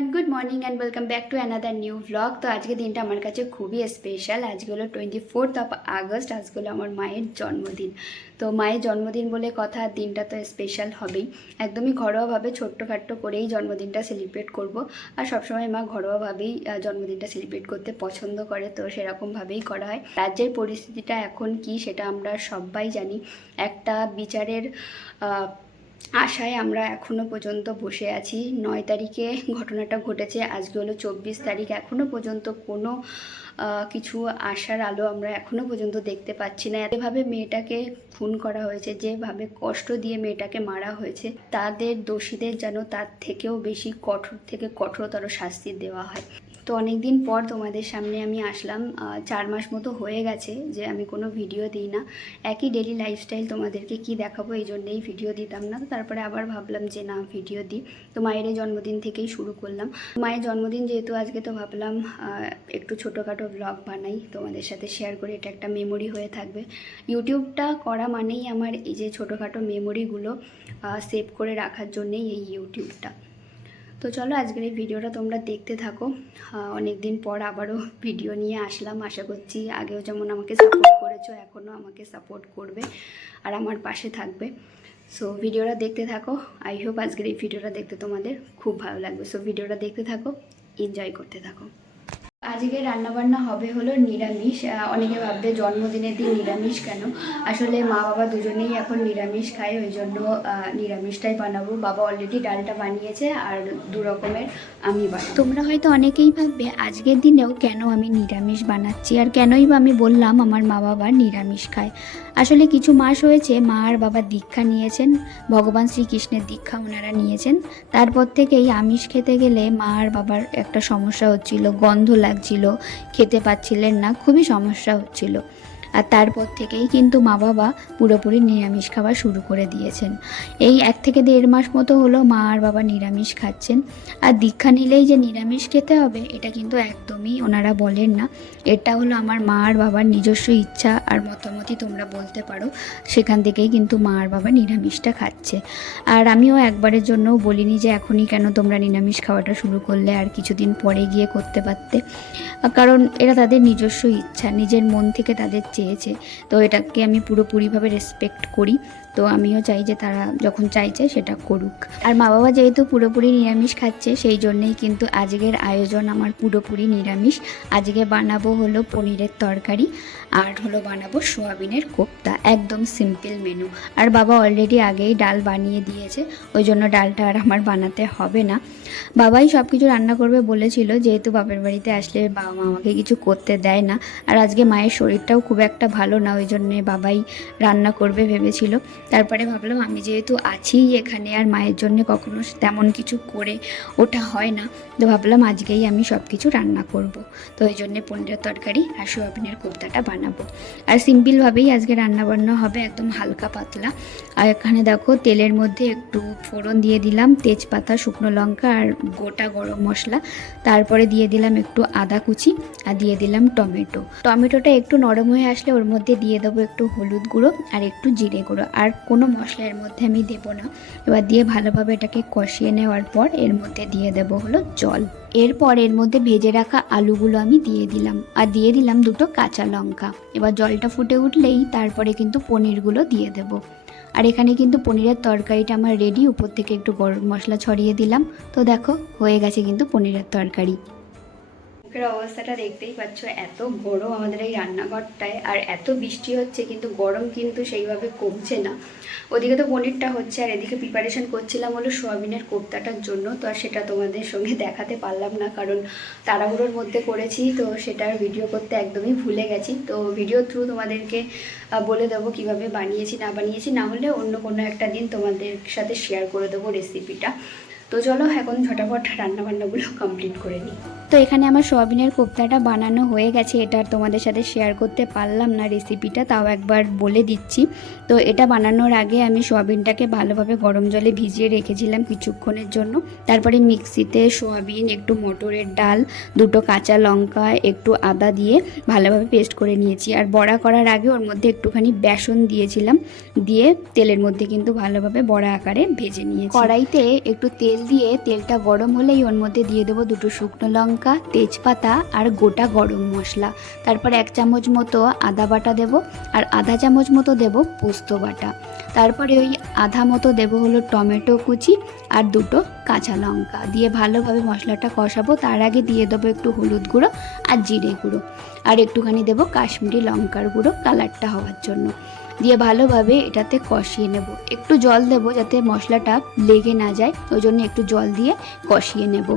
Everyone, good morning and welcome back to another new blog. তো আজকে দিনটা আমার কাছে খুবই স্পেশাল। আজকে হলো 24th অফ আগস্ট। আজকে হলো আমার মায়ের জন্মদিন। তো মায়ের জন্মদিন বলে কথা, দিনটা তো স্পেশাল হবেই। একদমই ঘরোয়াভাবে ছোট্টখাট্টো করেই জন্মদিনটা সেলিব্রেট করব। আর সবসময় মা ঘরোয়াভাবেই জন্মদিনটা সেলিব্রেট করতে পছন্দ করে, তো সেরকমভাবেই করা হয়। রাজ্যের পরিস্থিতিটা এখন কি সেটা আমরা সবাই জানি। একটা বিচারের আশায় আমরা এখনও পর্যন্ত বসে আছি। 9 তারিখে ঘটনাটা ঘটেছে, আজকে হলো 24 তারিখ। এখনও পর্যন্ত কোনো কিছু আশার আলো আমরা এখনও পর্যন্ত দেখতে পাচ্ছি না। এভাবে মেয়েটাকে খুন করা হয়েছে, যেভাবে কষ্ট দিয়ে মেয়েটাকে মারা হয়েছে, তাদের দোষীদের যেন তার থেকেও বেশি কঠোর থেকে কঠোরতর শাস্তি দেওয়া হয়। তো অনেক দিন পর তোমাদের সামনে আমি আসলাম। 4 মাস মতো হয়ে গেছে যে আমি কোনো ভিডিও দিই না। একই ডেলি লাইফস্টাইল তোমাদেরকে কি দেখাবো, এই জন্যেই ভিডিও দিতাম না। তো তারপরে আবার ভাবলাম যে না, ভিডিও দিই। তো মায়ের এই জন্মদিন থেকেই শুরু করলাম। মায়ের জন্মদিন যেহেতু আজকে, তো ভাবলাম একটু ছোটোখাটো ব্লগ বানাই, তোমাদের সাথে শেয়ার করে। এটা একটা মেমোরি হয়ে থাকবে। ইউটিউবটা করা মানেই আমার এই যে ছোটোখাটো মেমোরিগুলো সেভ করে রাখার জন্যেই এই ইউটিউবটা। তো চলো আজকের এই ভিডিওটা তোমরা দেখতে থাকো। অনেক দিন পর আবারও ভিডিও নিয়ে আসলাম। আশা করছি আগেও যেমন আমাকে সাপোর্ট করেছো, এখনও আমাকে সাপোর্ট করবে আর আমার পাশে থাকবে। সো ভিডিওটা দেখতে থাকো। আই হোপ আজকের এই ভিডিওটা দেখতে তোমাদের খুব ভালো লাগবে। সো ভিডিওটা দেখতে থাকো, এনজয় করতে থাকো। আজকে রান্নাবান্না হবে হলো নিরামিষ। অনেকে ভাববে জন্মদিনের দিন নিরামিষ কেন। আসলে মা বাবা দুজনেই এখন নিরামিষ খায়, ওই জন্য নিরামিষটাই বানাবো। বাবা অলরেডি ডালটা বানিয়েছে আর 2 রকমের আমি বানাবো। তোমরা হয়তো অনেকেই ভাববে আজকের দিনেও কেন আমি নিরামিষ বানাচ্ছি, আর কেনই বা আমি বললাম আমার মা বাবা নিরামিষ খায়। আসলে কিছু মাস হয়েছে মা আর বাবা দীক্ষা নিয়েছেন, ভগবান শ্রীকৃষ্ণের দীক্ষা ওনারা নিয়েছেন। তারপর থেকেই আমিষ খেতে গেলে মা আর বাবার একটা সমস্যা হচ্ছিল, গন্ধ লাগছিল, খেতে পাচ্ছিলেন না, খুবই সমস্যা হচ্ছিল। আর তারপর থেকেই কিন্তু মা বাবা পুরোপুরি নিরামিষ খাওয়া শুরু করে দিয়েছেন। এই 1 থেকে 1.5 মাস মতো হলো মা আর বাবা নিরামিষ খাচ্ছেন। আর দীক্ষা নিলেই যে নিরামিষ খেতে হবে এটা কিন্তু একদমই ওনারা বলেন না। এটা হলো আমার মা আর বাবার নিজস্ব ইচ্ছা আর মতামতই তোমরা বলতে পারো। সেখান থেকেই কিন্তু মা আর বাবা নিরামিষটা খাচ্ছে। আর আমিও একবারের জন্যও বলিনি যে এখনই কেন তোমরা নিরামিষ খাওয়াটা শুরু করলে, আর কিছুদিন পরে গিয়ে করতে পারতে। কারণ এটা তাদের নিজস্ব ইচ্ছা, নিজের মন থেকে তাদের চেয়েছে। তো এটাকে আমি পুরোপুরিভাবে রেসপেক্ট করি। তো আমিও চাই যে তারা যখন চাইছে সেটা করুক। আর মা বাবা যেহেতু পুরোপুরি নিরামিষ খাচ্ছে, সেই জন্যেই কিন্তু আজকের আয়োজন আমার পুরোপুরি নিরামিষ। আজকে বানাবো হলো পনিরের তরকারি, আর হলো বানাবো সোয়াবিনের কোপ্তা। একদম সিম্পল মেনু। আর বাবা অলরেডি আগেই ডাল বানিয়ে দিয়েছে, ওই জন্য ডালটা আর আমার বানাতে হবে না। বাবাই সব কিছু রান্না করবে বলেছিল, যেহেতু বাপের বাড়িতে আসলে বাবা মা আমাকে কিছু করতে দেয় না। আর আজকে মায়ের শরীরটাও খুব একটা ভালো না, ওই জন্যে বাবাই রান্না করবে ভেবেছিল। তারপরে ভাবলাম আমি যেহেতু আছি এখানে, আর মায়ের জন্য কখনো তেমন কিছু করে ওঠা হয় না, তো ভাবলাম আজকেই আমি সব কিছু রান্না করব। তো ওই জন্যে পনিরের তরকারি আর সোয়াবিনের কোপ্তাটা বানাবো। আর সিম্পলভাবেই আজকে রান্নাবান্না হবে, একদম হালকা পাতলা। আর এখানে দেখো তেলের মধ্যে একটু ফোড়ন দিয়ে দিলাম, তেজপাতা, শুকনো লঙ্কা আর গোটা গরম মশলা। তারপরে দিয়ে দিলাম একটু আদা কুচি আর দিয়ে দিলাম টমেটো। টমেটোটা একটু নরম হয়ে আসলে ওর মধ্যে দিয়ে দেবো একটু হলুদ গুঁড়ো আর একটু জিরে গুঁড়ো। আর কোনো মশলা এর মধ্যে আমি দেবো না। এবার দিয়ে ভালোভাবে এটাকে কষিয়ে নেওয়ার পর এর মধ্যে দিয়ে দেবো হলো জল। এরপর এর মধ্যে ভেজে রাখা আলুগুলো আমি দিয়ে দিলাম, আর দিয়ে দিলাম 2টো কাঁচা লঙ্কা। এবার জলটা ফুটে উঠলেই তারপরে কিন্তু পনিরগুলো দিয়ে দেবো। আর এখানে কিন্তু পনিরের তরকারিটা আমার রেডি। উপর থেকে একটু গরম মশলা ছড়িয়ে দিলাম। তো দেখো হয়ে গেছে কিন্তু পনিরের তরকারি। মুখের অবস্থাটা দেখতেই পাচ্ছ, এত গরম আমাদের এই রান্নাঘরটায়, আর এত বৃষ্টি হচ্ছে কিন্তু গরম কিন্তু সেইভাবে কমছে না। ওদিকে তো পনিরটা হচ্ছে, আর এদিকে প্রিপারেশন করছিলাম হলো সোয়াবিনের কোপ্তাটার জন্য। তো আর সেটা তোমাদের সঙ্গে দেখাতে পারলাম না, কারণ তাড়াহুড়োর মধ্যে করেছি, তো সেটার ভিডিও করতে একদমই ভুলে গেছি। তো ভিডিও থ্রু তোমাদেরকে বলে দেবো কীভাবে বানিয়েছি না বানিয়েছি, না হলে অন্য কোনো একটা দিন তোমাদের সাথে শেয়ার করে দেবো রেসিপিটা। তো চলো এখন ঝটাফট রান্নাবান্নাগুলো কমপ্লিট করে নিই। তো এখানে আমার সোয়াবিনের কোপ্তাটা বানানো হয়ে গেছে। এটা তোমাদের সাথে শেয়ার করতে পারলাম না রেসিপিটা, তাও একবার বলে দিচ্ছি। তো এটা বানানোর আগে আমি সোয়াবিনটাকে ভালোভাবে গরম জলে ভিজিয়ে রেখেছিলাম কিছুক্ষণের জন্য। তারপরে মিক্সিতে সোয়াবিন, একটু মটরের ডাল, 2টো কাঁচা লঙ্কা, একটু আদা দিয়ে ভালোভাবে পেস্ট করে নিয়েছি। আর বড়া করার আগে ওর মধ্যে একটুখানি বেসন দিয়েছিলাম, দিয়ে তেলের মধ্যে কিন্তু ভালোভাবে বড়া আকারে ভেজে নিয়েছি। কড়াইতে একটু তেল দিয়ে তেলটা গরম হলেই ওর মধ্যে দিয়ে দেবো 2টো শুকনো লঙ্কা, তেজপাতা আর গোটা গরম মশলা। তারপর 1 চামচ মতো আদা বাটা দেবো আর আধা চামচ মতো দেবো পোস্ত বাটা। তারপরে ওই আধা মতো দেবো হলো টমেটো কুচি আর 2টো কাঁচা লঙ্কা দিয়ে ভালোভাবে মশলাটা কষাবো। তার আগে দিয়ে দেবো একটু হলুদ গুঁড়ো আর জিরে গুঁড়ো আর একটুখানি দেবো কাশ্মীরি লঙ্কার গুঁড়ো কালারটা হওয়ার জন্য। দিয়ে ভালোভাবে এটাতে কষিয়ে নেব। একটু জল দেবো যাতে মশলাটা লেগে না যায়, ওই জন্য একটু জল দিয়ে কষিয়ে নেব।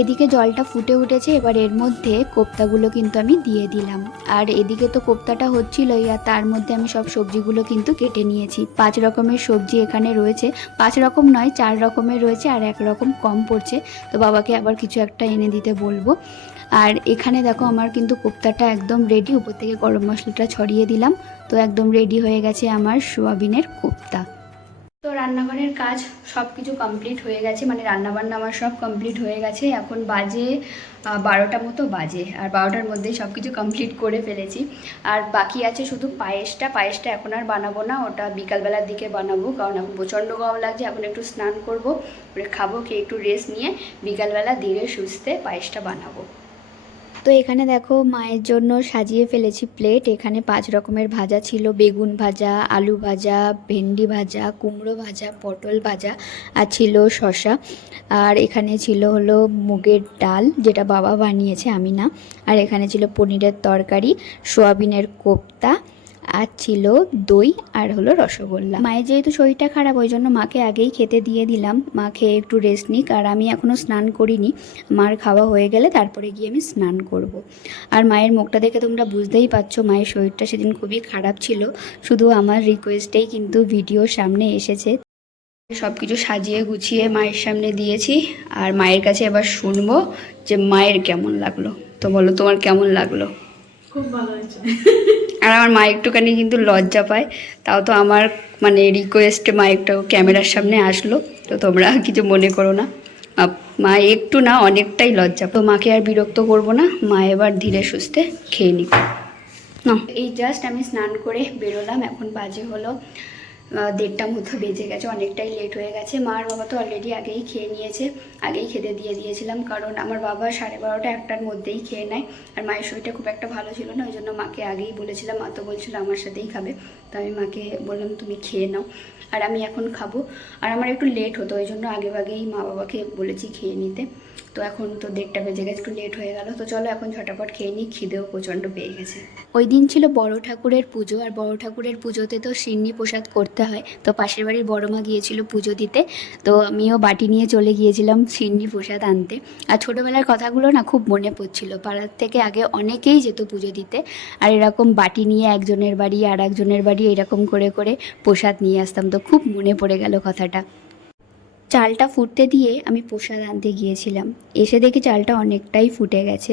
এদিকে জলটা ফুটে উঠেছে, এবার এর মধ্যে কোপ্তাগুলো কিন্তু আমি দিয়ে দিলাম। আর এদিকে তো কোপ্তাটা হচ্ছিলই, আর তার মধ্যে আমি সব সবজিগুলো কিন্তু কেটে নিয়েছি। 5 রকমের সবজি এখানে রয়েছে, 5 রকম নয় 4 রকমের রয়েছে, আর 1 রকম কম পড়ছে, তো বাবাকে আবার কিছু একটা এনে দিতে বলবো। আর এখানে দেখো আমার কিন্তু কোপ্তাটা একদম রেডি, উপর থেকে গরম মশলাটা ছড়িয়ে দিলাম, তো একদম রেডি হয়ে গেছে আমার সোয়াবিনের কোপ্তা। তো রান্নাঘরের কাজ সব কিছু কমপ্লিট হয়ে গেছে, মানে রান্নাবান্না আমার সব কমপ্লিট হয়ে গেছে। এখন বাজে 12টা মতো বাজে, আর 12টার মধ্যেই সব কিছু কমপ্লিট করে ফেলেছি। আর বাকি আছে শুধু পায়েসটা এখন আর বানাবো না, ওটা বিকালবেলার দিকে বানাবো, কারণ এখন প্রচণ্ড গরম লাগছে। এখন একটু স্নান করবো, খাবো, খেয়ে একটু রেস্ট নিয়ে বিকালবেলা ধীরে সুস্থে পায়েসটা বানাবো। তো এখানে দেখো মায়ের জন্য সাজিয়ে ফেলেছি প্লেট। এখানে 5 রকমের ভাজা ছিল, বেগুন ভাজা, আলু ভাজা, ভেন্ডি ভাজা, কুমড়ো ভাজা, পটল ভাজা, আর ছিল শসা। আর এখানে ছিল হলো মুগের ডাল, যেটা বাবা বানিয়েছে, আমি না। আর এখানে ছিল পনিরের তরকারি, সোয়াবিনের কোপ্তা, আর ছিল দই, আর হলো রসগোল্লা। মায়ের যেহেতু শরীরটা খারাপ, ওই জন্য মাকে আগেই খেতে দিয়ে দিলাম। মা খেয়ে একটু রেস্ট নিক, আর আমি এখনও স্নান করিনি। মার খাওয়া হয়ে গেলে তারপরে গিয়ে আমি স্নান করব। আর মায়ের মুখটা দেখে তোমরা বুঝতেই পারছো মায়ের শরীরটা সেদিন খুবই খারাপ ছিল। শুধু আমার রিকোয়েস্টেই কিন্তু ভিডিওর সামনে এসেছে। সব কিছু সাজিয়ে গুছিয়ে মায়ের সামনে দিয়েছি, আর মায়ের কাছে এবার শুনবো যে মায়ের কেমন লাগলো। তো বলো তোমার কেমন লাগলো? খুব ভালো হয়েছে। আর আমার মা একটুখানি কিন্তু লজ্জা পায়, তাও তো আমার মানে রিকোয়েস্টে মা একটু ক্যামেরার সামনে আসলো, তো তোমরা কিছু মনে করো না। মা একটু না অনেকটাই লজ্জা, তো মাকে আর বিরক্ত করব না, মা এবার ধীরে সুস্থে খেয়ে নিক না। এই জাস্ট আমি স্নান করে বেরোলাম, এখন বাজে হলো 1:30 মতো বেজে গেছে, অনেকটাই লেট হয়ে গেছে। মা আর বাবা তো অলরেডি আগেই খেয়ে নিয়েছে, আগেই খেতে দিয়ে দিয়েছিলাম, কারণ আমার বাবা 12:30 1টার মধ্যেই খেয়ে নেয়। আর মায়ের শরীরটা খুব একটা ভালো ছিল না, ওই জন্য মাকে আগেই বলেছিলাম। মা তো বলছিল আমার সাথেই খাবে, তো আমি মাকে বললাম তুমি খেয়ে নাও, আর আমি এখন খাবো। আর আমার একটু লেট হতো, ওই জন্য আগেই মা বাবাকে বলেছি খেয়ে নিতে। তো এখন তো 1:30 বেজে গেছে, একটু লেট হয়ে গেল। তো চলো এখন ঝটাপট খেয়ে নিই, খিদেও প্রচণ্ড পেয়ে গেছে। ওই দিন ছিল বড় ঠাকুরের পুজো, আর বড় ঠাকুরের পুজোতে তো সিন্নি প্রসাদ করতে হয়। তো পাশের বাড়ির বড় মা গিয়েছিল পুজো দিতে, তো আমিও বাটি নিয়ে চলে গিয়েছিলাম সিন্নি প্রসাদ আনতে। আর ছোটোবেলার কথাগুলো না খুব মনে পড়ছিল। পাড়ার থেকে আগে অনেকেই যেত পুজো দিতে, আর এরকম বাটি নিয়ে একজনের বাড়ি আর একজনের বাড়ি এরকম করে করে প্রসাদ নিয়ে আসতাম। তো খুব মনে পড়ে গেল কথাটা। চালটা ফুটতে দিয়ে আমি প্রসাদ আনতে গিয়েছিলাম, এসে দেখি চালটা অনেকটাই ফুটে গেছে।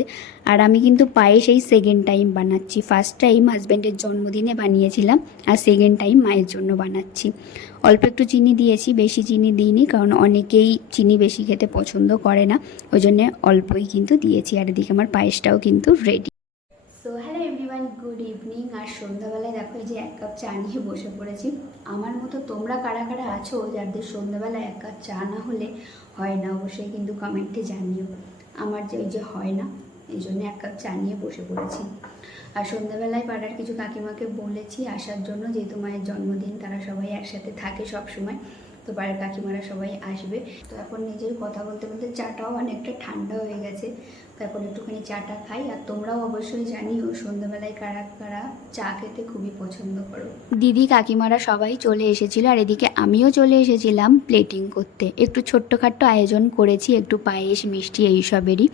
আর আমি কিন্তু পায়েস এই সেকেন্ড টাইম বানাচ্ছি। ফার্স্ট টাইম হাজব্যান্ডের জন্মদিনে বানিয়েছিলাম, আর সেকেন্ড টাইম মায়ের জন্য বানাচ্ছি। অল্প একটু চিনি দিয়েছি, বেশি চিনি দিইনি, কারণ অনেকেই চিনি বেশি খেতে পছন্দ করে না, ওই জন্যে অল্পই কিন্তু দিয়েছি। আর এদিকে আমার পায়েসটাও কিন্তু ready. So hello everyone, good evening. আর সন্ধ্যাবেলায় দেখো এই যে 1 কাপ চা নিয়ে বসে পড়েছি। আমার মতো তোমরা কারা কারা আছো যাদের সন্ধ্যাবেলায় 1 কাপ চা না হলে হয় না, অবশ্যই কিন্তু কমেন্টে জানিও। আমার যে হয় না, এই জন্য 1 কাপ চা নিয়ে বসে পড়েছি। আর সন্ধ্যাবেলায় পাড়ার কিছু কাকিমাকে বলেছি আসার জন্য, যেহেতু মায়ের জন্মদিন, তারা সবাই একসাথে থাকে সব সময়, তো পাড়ার কাকিমারা সবাই আসবে। তো এখন নিজের কথা বলতে বলতে চাটাও অনেকটা ঠান্ডা হয়ে গেছে, তো এখন একটুখানি চাটা খাই। আর তোমরাও অবশ্যই জানিও সন্ধ্যাবেলায় কারা কারা চা খেতে খুবই পছন্দ করো। দিদি কাকিমারা সবাই চলে এসেছিল, আর এদিকে আমিও চলে এসেছিলাম প্লেটিং করতে। একটু ছোট্টখাট্টো আয়োজন করেছি, একটু পায়েস মিষ্টি এইসবেরই।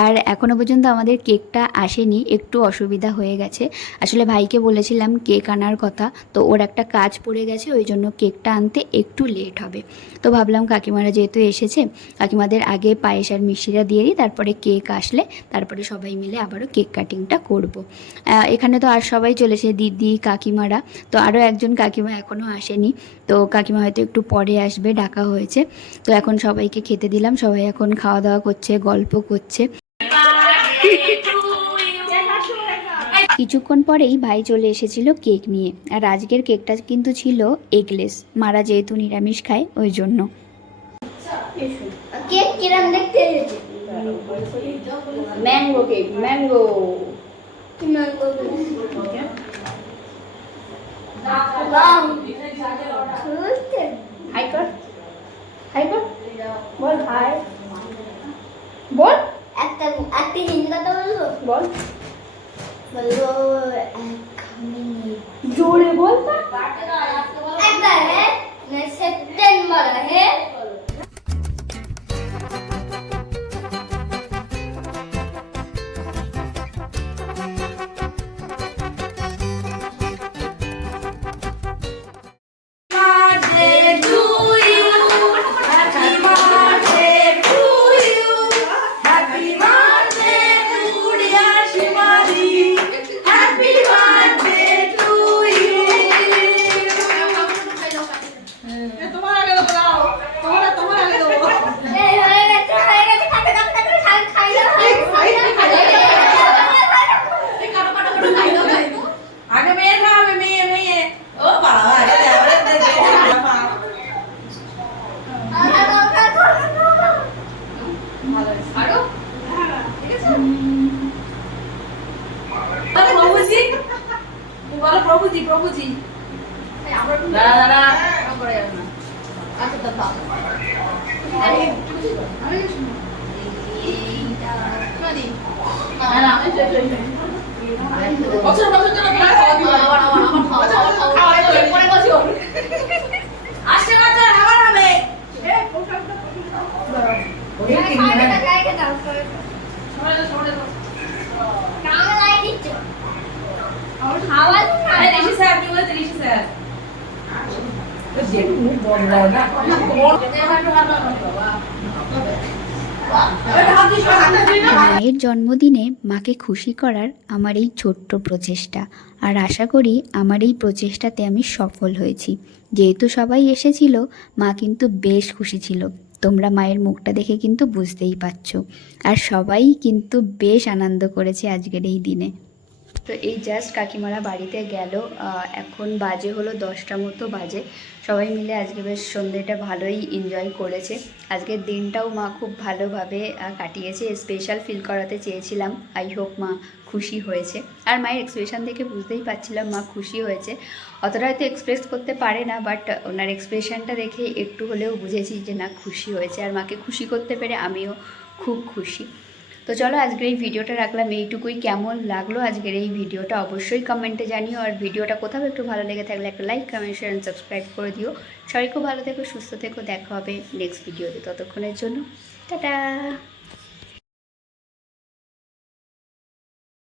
আর এখনও পর্যন্ত আমাদের কেকটা আসেনি, একটু অসুবিধা হয়ে গেছে। আসলে ভাইকে বলেছিলাম কেক আনার কথা, তো ওর একটা কাজ পড়ে গেছে, ওই জন্য কেকটা আনতে একটু লেট হবে। তো ভাবলাম কাকিমারা যেহেতু এসেছে, কাকিমাদের আগে পায়েস আর মিষ্টিটা দিয়ে দিই, তারপরে কেক আসলে তারপরে সবাই মিলে আবারও কেক কাটিংটা করব। এখানে তো আর সবাই চলেছে, দিদি কাকিমারা। তো আরও একজন কাকিমা এখনও আসেনি, তো কাকিমা হয়তো একটু পরে আসবে, ডাকা হয়েছে। তো এখন সবাইকে খেতে দিলাম, সবাই এখন খাওয়া দাওয়া করছে, গল্প করছে। কিছুক্ষণ পরেই ভাই চলে এসেছিল কেক নিয়ে। আর আজকের কেকটা কিন্তু ছিল এগলেস, মারা যেহেতু নিরামিষ খায় ওই জন্য। কেক কিরম দেখতে ম্যাঙ্গো কেক, ম্যাঙ্গো। হাই কর, হাই কর, বল হাই, বল একটা হিন্দি কথা বলবো, বল বলবো 1 মিনিট জোরে বল। একটা সেপ্টেম্বর है প্রভুজি প্রভুজি দাঁড়া দাঁড়া করে যাবে না। আচ্ছা দাদা আরে বছর বছর জন্য খাওয়া দিবা আবার পরে বসো আসছে না তো আবার হবে মায়ের জন্মদিনে মাকে খুশি করার আমার এই ছোট্ট প্রচেষ্টা, আর আশা করি আমার এই প্রচেষ্টাতে আমি সফল হয়েছি। যেহেতু সবাই এসেছিল, মা কিন্তু বেশ খুশি ছিল। তোমরা মায়ের মুখটা দেখে কিন্তু বুঝতেই পারছো। আর সবাই কিন্তু বেশ আনন্দ করেছে আজকের এই দিনে। তো এই জাস্ট কাকিমারা বাড়িতে গেল, এখন বাজে হলো 10টা মতো বাজে। সবাই মিলে আজকে বেশ সন্ধ্যেটা ভালোই এনজয় করেছে। আজকের দিনটাও মা খুব ভালোভাবে কাটিয়েছে। স্পেশাল ফিল করাতে চেয়েছিলাম, আই হোপ মা খুশি হয়েছে। আর মায়ের এক্সপ্রেশন দেখে বুঝতেই পারছিলাম মা খুশি হয়েছে। অতটা হয়তো এক্সপ্রেস করতে পারে না, বাট ওনার এক্সপ্রেশনটা দেখে একটু হলেও বুঝেছি যে না খুশি হয়েছে। আর মাকে খুশি করতে পেরে আমিও খুব খুশি। তো চলো আজকের এই ভিডিওটা রাখলাম এইটুকুই। কেমন লাগলো আজকের এই ভিডিওটা অবশ্যই কমেন্টে জানিও। আর ভিডিওটা কোথাও একটু ভালো লেগে থাকলে একটা like, comment, share and subscribe করে দিও। সবাই খুব ভালো থেকো, সুস্থ থেকো। দেখা হবে নেক্সট ভিডিওতে। ততক্ষণের জন্য টাটা।